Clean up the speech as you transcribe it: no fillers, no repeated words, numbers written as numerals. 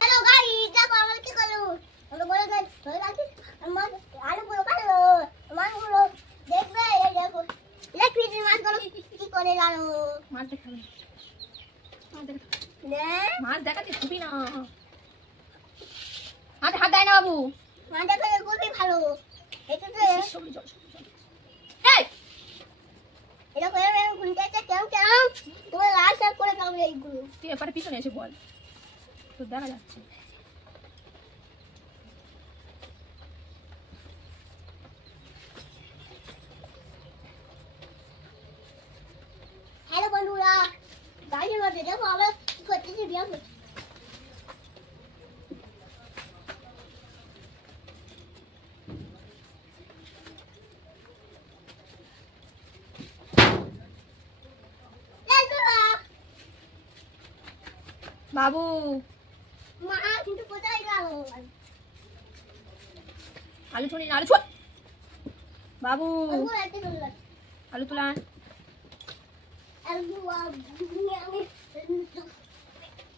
Hello guys, দেখো আমরা কি করলো। আমরা বড় গাছ ধরে রাখি। আমার আলুগুলো কাটলো, মাছগুলো দেখবে। এই দেখো ইলেকট্রিক মাছগুলো কি করে লালো। মাছ দেখাবে নে মাছ দেখাতে খুবই না হাতে হাত দেয় না বাবু। মাছ দেখলে খুবই ভালো। এটাতে সবজি জল এই এটা করে আমি ঘুরতে কেমন কেমন তোমার লাল শাক করে খাবে এইগুলো। তুই এবারে পিছনে এসে বল তো দেখা যাচ্ছে। হ্যালো বন্ধুরা, গাড়ির মধ্যে দেখো আমরা কি করতেছি, বিয়ে করছি। বাবু মা কিন্তু কোথায় গেল? আলু ছুনি আলু ছুট বাবু আলু রাখতে চলে আলু তোলা আলু আমি